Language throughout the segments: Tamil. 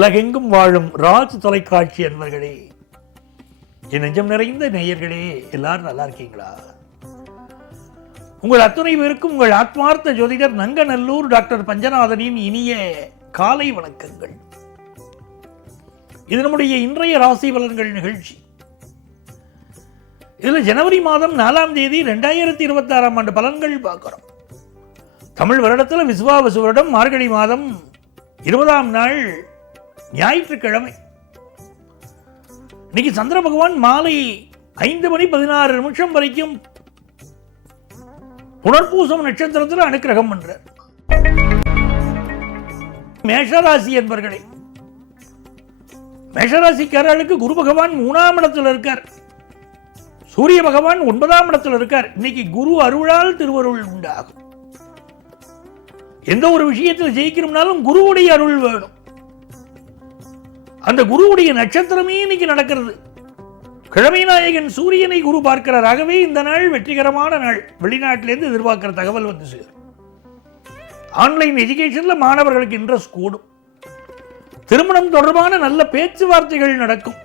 உலகெங்கும் வாழும் ராஜ் தொலைக்காட்சி அன்பர்களே, என் நெஞ்சம் நிறைந்த நேயர்களே, எல்லாரும் நல்லா இருக்கீங்களா? உங்கள் அத்துணை பேருக்கும் உங்கள் ஆத்மார்த்த ஜோதிடர் நங்கநல்லூர் டாக்டர் பஞ்சநாதனின் இனிய காலை வணக்கங்கள். இது நம்முடைய இன்றைய ராசி பலன்கள் நிகழ்ச்சி. இதில் ஜனவரி மாதம் 4ஆம் தேதி 2026ஆம் ஆண்டு பலன்கள் பார்க்கிறோம். தமிழ் வருடத்தில் விசுவாவசு வருடம் மார்கழி மாதம் 20ஆம் நாள் ஞாயிற்றுக்கிழமை. இன்னைக்கு சந்திர பகவான் மாலை 5:16 வரைக்கும் புனர்பூசம் நட்சத்திரத்தில் அனுக்கிரகம் பண்றார். மேஷராசி என்பர்களே, மேஷராசிக்காரர்களுக்கு குரு பகவான் 3ஆம் இடத்தில் இருக்கார், சூரிய பகவான் 9ஆம் இடத்தில் இருக்கார். இன்னைக்கு குரு அருளால் திருவருள் உண்டாகும். எந்த ஒரு விஷயத்தில் ஜெயிக்கணும்னாலும் குருவுடைய அருள் வேணும். அந்த குருவுடைய நட்சத்திரமே இன்னைக்கு நடக்கிறது. கிழமை நாயகன் சூரியனை குரு பார்க்கிறார். ஆகவே இந்த நாள் வெற்றிகரமான நாள். வெளிநாட்டிலிருந்து எதிர்பார்க்கிற தகவல் வந்து சேரும். ஆன்லைன் எஜுகேஷன்ல மாணவர்களுக்கு இன்ட்ரெஸ்ட் கூடும். திருமணம் தொடர்பான நல்ல பேச்சுவார்த்தைகள் நடக்கும்.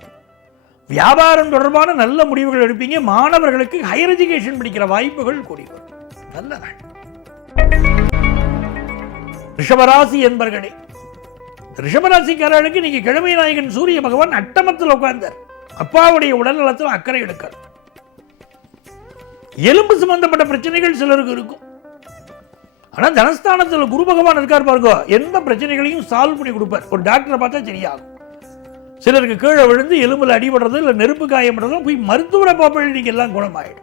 வியாபாரம் தொடர்பான நல்ல முடிவுகள் எடுப்பீங்க. மாணவர்களுக்கு ஹையர் எஜுகேஷன் படிக்கிற வாய்ப்புகள் கூடி வரும். நல்ல நாள். ரிஷபராசி என்பர்களே, ரிஷபராசிக்காரர்களுக்கு இன்னைக்கு கிழமை நாயகன் சூரிய பகவான் அட்டமத்தில் உட்கார்ந்தார். அப்பாவுடைய உடல் நலத்தில் அக்கறை எடுக்கார். எலும்பு சம்பந்தப்பட்ட பிரச்சனைகள் சிலருக்கு இருக்கும். ஆனா தனஸ்தானத்தில் குரு பகவான் இருக்கார் பாருங்க, எந்த பிரச்சனைகளையும் சால்வ் பண்ணி கொடுப்பார். ஒரு டாக்டரை பார்த்தா சரியாகும். சிலருக்கு கீழே விழுந்து எலும்புல அடிபடுறது, இல்லை நெருப்பு காயப்படுறதும் போய் மருத்துவரை பார்ப்பது இன்னைக்கு எல்லாம் குணமாயிடும்.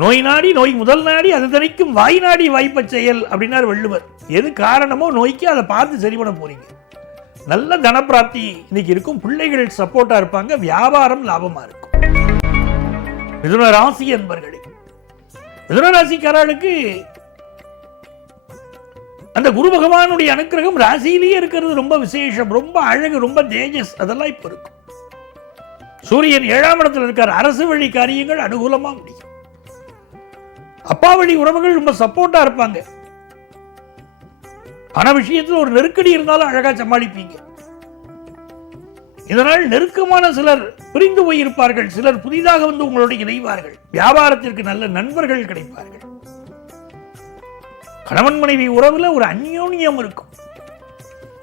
நோய் நாடி நோய் முதல் நாடி அது தணிக்கும் வாய் நாடி வாய்ப்ப செயல் அப்படின்னார் வள்ளுவர். எது காரணமோ நோய்க்கு அதை பார்த்து சரி பண்ண போறீங்க. நல்ல தனப்பிராப்தி இன்னைக்கு இருக்கும். பிள்ளைகள் சப்போர்ட்டா இருப்பாங்க. வியாபாரம் லாபமா இருக்கும். மிதுன ராசி என்பர்களே, மிதுன ராசிக்காரர்களுக்கு அந்த குரு பகவானுடைய அனுக்கிரகம் ராசியிலேயே இருக்கிறது ரொம்ப விசேஷம், ரொம்ப அழகு, ரொம்ப தேஜஸ். அதெல்லாம் இப்ப இருக்கும். சூரியன் 7ஆம் இடத்தில் இருக்கார். அரசு வழி காரியங்கள் அனுகூலமா முடியும். அப்பா வழி உறவுகள் ரொம்ப சப்போர்ட்டா இருப்பாங்க. பண விஷயத்தில் ஒரு நெருக்கடி இருந்தாலும் அழகா சமாளிப்பீங்க. இதனால் நெருக்கமான சிலர் பிரிந்து போயிருப்பார்கள். சிலர் புதிதாக வந்து உங்களோட இணைவார்கள். வியாபாரத்திற்கு நல்ல நண்பர்கள் கிடைப்பார்கள். கணவன் மனைவி உறவுல ஒரு அந்யோன்யம் இருக்கும்.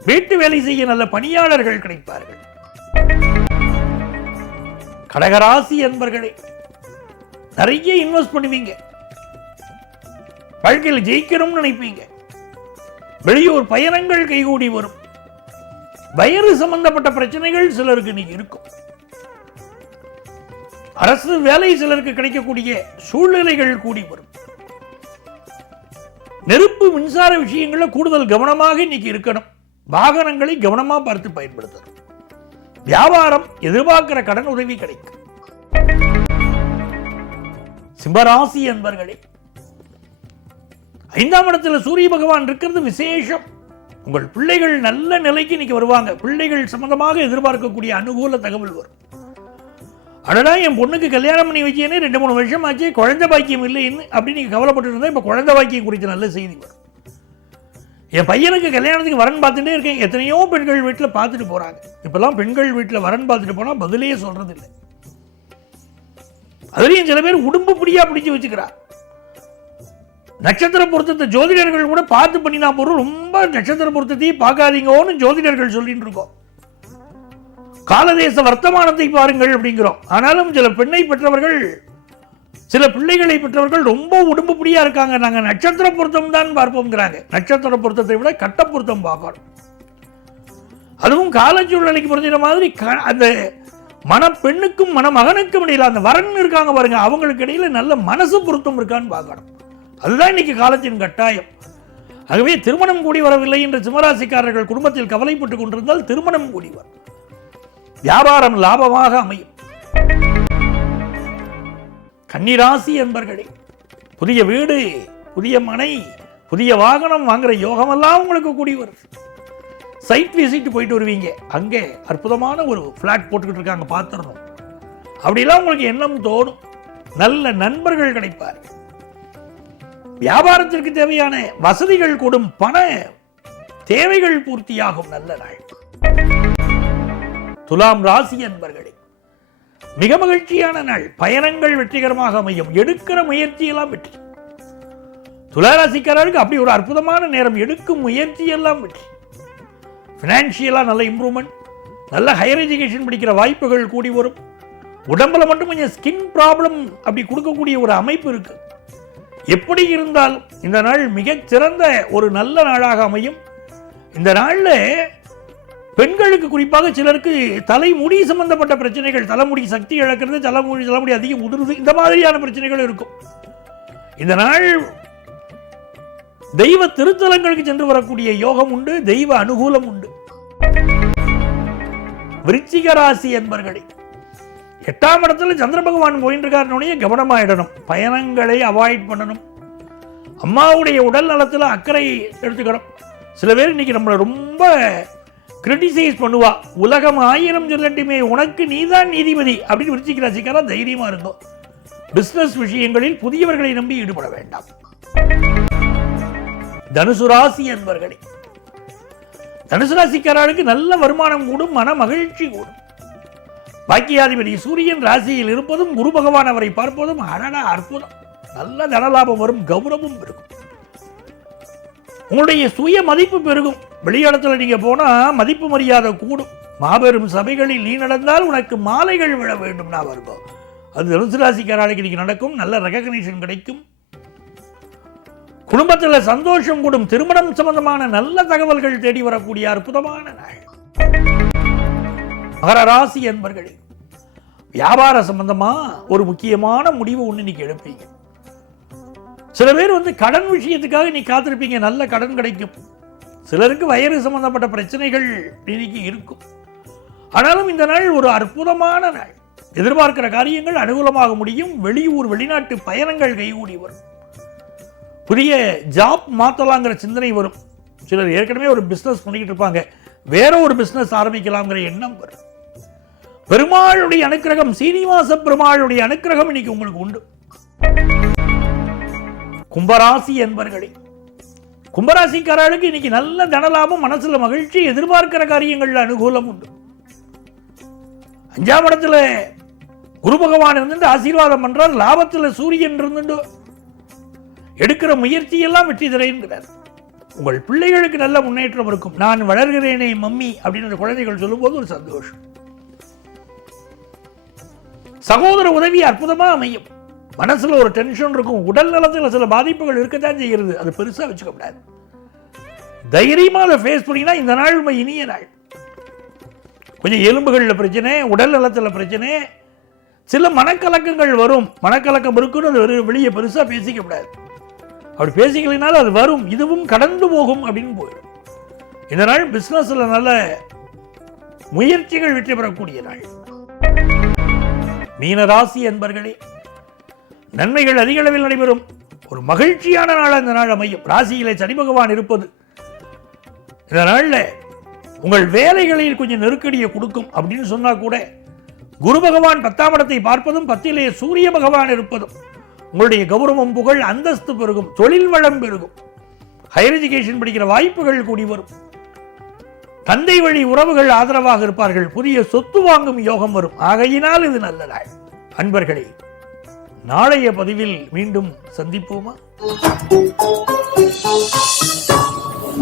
வீட்டு வேலை செய்ய நல்ல பணியாளர்கள் கிடைப்பார்கள். கடகராசி என்பர்களே, நிறைய இன்வெஸ்ட் பண்ணுவீங்க. வாழ்க்கையில் ஜெயிக்கணும்னு நினைப்பீங்க. வெளியூர் பயணங்கள் கைகூடி வரும். வயிறு சம்பந்தப்பட்ட பிரச்சனைகள் சிலருக்கு இன்னைக்கு இருக்கும். அரசு வேலை சிலருக்கு கிடைக்கக்கூடிய சூழ்நிலைகள் கூடி வரும். நெருப்பு மின்சார விஷயங்களில் கூடுதல் கவனமாக இன்னைக்கு இருக்கணும். வாகனங்களை கவனமா பார்த்து பயன்படுத்தணும். வியாபாரம் எதிர்பார்க்கிற கடன் உதவி கிடைக்கும். சிம்மராசி என்பர்களே, 5ஆம் இடத்துல சூரிய பகவான் இருக்கிறது விசேஷம். உங்கள் பிள்ளைகள் நல்ல நிலைக்கு இன்னைக்கு வருவாங்க. பிள்ளைகள் சம்பந்தமாக எதிர்பார்க்கக்கூடிய அனுகூல தகவல் வரும். அடடா, என் பொண்ணுக்கு கல்யாணம் பண்ணி வச்சேன்னு 2-3 வருஷம் ஆச்சு, குழந்தை பாக்கியம் இல்லைன்னு அப்படின்னு நீங்க கவலைப்பட்டு இருந்தா இப்ப குழந்தை பாக்கியம் குறித்த நல்ல செய்தி வரும். என் பையனுக்கு கல்யாணத்துக்கு வரன் பார்த்துட்டே இருக்கேன். எத்தனையோ பெண்கள் வீட்டில் பார்த்துட்டு போறாங்க. இப்பெல்லாம் பெண்கள் வீட்டில் வரன் பார்த்துட்டு போனா பதிலே சொல்றது இல்லை. அதுலயும் சில பேர் உடும்பு பிடியா பிடிச்சு வச்சுக்கிறா. நட்சத்திர பொருத்தத்தை ஜோதிடர்கள் கூட பார்த்து பண்ணினா போறோம். ரொம்ப நட்சத்திர பொருத்தத்தையும் பார்க்காதீங்கன்னு ஜோதிடர்கள் சொல்லிட்டு இருக்கோம். காலதேச வர்த்தமானத்தை பாருங்கள் அப்படிங்கிறோம். ஆனாலும் சில பெண்ணை பெற்றவர்கள், சில பிள்ளைகளை பெற்றவர்கள் ரொம்ப உடம்பு பிடியா இருக்காங்க. நாங்க நட்சத்திர பொருத்தம் தான் பார்ப்போம்ங்கிறாங்க. நட்சத்திர பொருத்தத்தை விட கட்ட பொருத்தம் பார்க்கணும். அதுவும் காலச்சூழ்நிலைக்கு பொருத்தின மாதிரி அந்த மணப்பெண்ணுக்கும் மணமகனுக்கும் இடையில அந்த வரன் இருக்காங்க பாருங்க, அவங்களுக்கு இடையில நல்ல மனசு பொருத்தம் இருக்கான்னு பார்க்கணும். அதுதான் இன்னைக்கு காலத்தின் கட்டாயம். ஆகவே திருமணம் கூடி வரவில்லை என்று சிம்மராசிக்காரர்கள் குடும்பத்தில் கவலைப்பட்டுக் கொண்டிருந்தால் திருமணம் கூடி வரும். வியாபாரம் லாபமாக அமையும். கன்னிராசி என்பர்களே, புதிய வீடு, புதிய மனை, புதிய வாகனம் வாங்குற யோகமெல்லாம் உங்களுக்கு கூடி வரும். சைட் விசிட் போயிட்டு வருவீங்க. அங்கே அற்புதமான ஒரு பிளாட் போட்டுக்கிட்டு இருக்காங்க, பார்த்துடணும் அப்படிலாம் உங்களுக்கு எண்ணம் தோணும். நல்ல நண்பர்கள் கிடைப்பார்கள். வியாபாரத்திற்கு தேவையான வசதிகள் கூடும். பண தேவைகள் பூர்த்தியாகும். நல்ல நாள். துலாம் ராசி என்பர்களே, மிக மகிழ்ச்சியான நாள். பயணங்கள் வெற்றிகரமாக அமையும். எடுக்கிற முயற்சியெல்லாம் வெற்றி. துளாராசிக்காரருக்கு அப்படி ஒரு அற்புதமான நேரம். எடுக்கும் முயற்சியெல்லாம் வெற்றி. ஃபினான்ஷியலாக நல்ல இம்ப்ரூவ்மெண்ட், நல்ல ஹையர் எஜுகேஷன் படிக்கிற வாய்ப்புகள் கூடி வரும். உடம்புல மட்டும் கொஞ்சம் ஸ்கின் ப்ராப்ளம் அப்படி கொடுக்கக்கூடிய ஒரு அமைப்பு இருக்கு. எப்படி இருந்தால் இந்த நாள் மிகச்சிறந்த ஒரு நல்ல நாளாக அமையும். இந்த நாளில் பெண்களுக்கு குறிப்பாக சிலருக்கு தலைமுடி சம்பந்தப்பட்ட பிரச்சனைகள், தலைமுடி சக்தி இழக்கிறது, தலைமுடி அதிகம் உதிர்வு, இந்த மாதிரியான பிரச்சனைகள் இருக்கும். இந்த நாள் தெய்வ திருத்தலங்களுக்கு சென்று வரக்கூடிய யோகம் உண்டு. தெய்வ அனுகூலம் உண்டு. விருச்சிக ராசி என்பர்களே, 8ஆம் இடத்துல சந்திர பகவான் போயிட்டு இருக்காருனோடனே கவனமாயிடணும். பயணங்களை அவாய்ட் பண்ணணும். அம்மாவுடைய உடல் நலத்தில் அக்கறை எடுத்துக்கணும். சில பேர் இன்னைக்கு நம்மளை ரொம்ப கிரிட்டிசைஸ் பண்ணுவா. உலகம் 1000 சொல்லட்டுமே, உனக்கு நீதான் நீதிபதி அப்படின்னு விருச்சிக ராசிக்காரா தைரியமா இருக்கும். பிசினஸ் விஷயங்களில் புதியவர்களை நம்பி ஈடுபட வேண்டாம். தனுசு ராசி என்பர்களே, தனுசு ராசிக்காரர்களுக்கு நல்ல வருமானம் கூடும், மன மகிழ்ச்சி கூடும். பாக்கியாதிபதி சூரியன் ராசியில் இருப்பதும் குரு பகவான் அவரை பார்ப்பதும் அடடா அற்புதம். நல்ல தனலாபம் வரும், கௌரவம் இருக்கும். உங்களுடைய சுய மதிப்பு பெருகும். வெளியிடத்தில் நீங்க போனா மதிப்பு மரியாதை கூடும். மாபெரும் சபைகளில் நீ நடந்தால் உனக்கு மாலைகள் விழ வேண்டும் நான் வருவோம். அது தனுசு ராசிக்காரர்களுக்கு இன்னைக்கு நடக்கும். நல்ல ரெகக்னிஷன் கிடைக்கும். குடும்பத்தில் சந்தோஷம் கூடும். திருமணம் சம்பந்தமான நல்ல தகவல்கள் தேடி வரக்கூடிய அற்புதமான நாள். மகர ராசி என்பர்களே, வியாபார சம்பந்தமா ஒரு முக்கியமான முடிவு ஒன்று இன்னைக்கு எடுப்பீங்க. சில பேர் கடன் விஷயத்துக்காக நீ காத்திருப்பீங்க. நல்ல கடன் கிடைக்கும். சிலருக்கு வயிறு சம்பந்தப்பட்ட பிரச்சனைகள் இன்னைக்கு இருக்கும். ஆனாலும் இந்த நாள் ஒரு அற்புதமான நாள். எதிர்பார்க்கிற காரியங்கள் அனுகூலமாக முடியும். வெளியூர் வெளிநாட்டு பயணங்கள் கைகூடி வரும். புதிய ஜாப் மாற்றலாங்கிற சிந்தனை வரும். சிலர் ஏற்கனவே ஒரு பிசினஸ் பண்ணிக்கிட்டு இருப்பாங்க, வேற ஒரு பிசினஸ் ஆரம்பிக்கலாங்கிற எண்ணம் வரும். பெருமாளுடைய அனுக்கிரகம், சீனிவாச பெருமாளுடைய அனுக்கிரகம் இன்னைக்கு உங்களுக்கு உண்டு. கும்பராசி என்பர்களே, கும்பராசிக்காரர்களுக்கு இன்னைக்கு நல்ல தனலாபம், மனசுல மகிழ்ச்சி, எதிர்பார்க்கிற காரியங்கள்ல அனுகூலம் உண்டு. 5ஆம் இடத்துல குரு பகவான் இருந்துட்டு ஆசீர்வாதம் பண்றார். லாபத்துல சூரியன் இருந்துட்டு எடுக்கிற முயற்சியெல்லாம் வெற்றி தருகிறார். உங்கள் பிள்ளைகளுக்கு நல்ல முன்னேற்றம் இருக்கும். நான் வளர்கிறேனே மம்மி அப்படின்னு குழந்தைகள் சொல்லும்போது ஒரு சந்தோஷம். சகோதர உதவி அற்புதமா அமையும். மனசுல ஒரு டென்ஷன் இருக்கும். உடல் நலத்தில் சில பாதிப்புகள் இருக்கத்தான் செய்கிறது. அது பெருசா வச்சுக்க கூடாது. தைரியமா அதை ஃபேஸ் பண்ணீங்கன்னா இந்த நாள் ரொம்ப இனிய நாள். கொஞ்சம் எலும்புகளில் பிரச்சனை, உடல் நலத்தில் பிரச்சனை, சில மனக்கலக்கங்கள் வரும். மனக்கலக்கம் இருக்குன்னு அது வெளியே பெருசா பேசிக்க கூடாது. அப்படி பேசிக்கலைனாலும் அது வரும். இதுவும் கடந்து போகும் அப்படின்னு போயிடும். இந்த நாள் பிசினஸ்ல நல்ல முயற்சிகள் வெற்றி பெறக்கூடிய நாள். மீனராசி என்பர்களே, நன்மைகள் அதிக அளவில் நடைபெறும். ஒரு மகிழ்ச்சியான நாள் இந்த நாள் அமையும். ராசியிலே சனி பகவான் இருப்பது இந்த நாளில் உங்கள் வேலைகளில் கொஞ்சம் நெருக்கடியை கொடுக்கும் அப்படின்னு சொன்னா கூட, குரு பகவான் 10ஆம் இடத்தை பார்ப்பதும் 10லே சூரிய பகவான் இருப்பதும் உங்களுடைய கௌரவம், புகழ், அந்தஸ்து பெருகும். தொழில் வளம் பெருகும். ஹையர் எஜுகேஷன் படிக்கிற வாய்ப்புகள் கூடி வரும். தந்தை வழி உறவுகள் ஆதரவாக இருப்பார்கள். புதிய சொத்து வாங்கும் யோகம் வரும். ஆகையினால் இது நல்ல நாள். அன்பர்களே, நாளைய பதிவில் மீண்டும் சந்திப்போமா?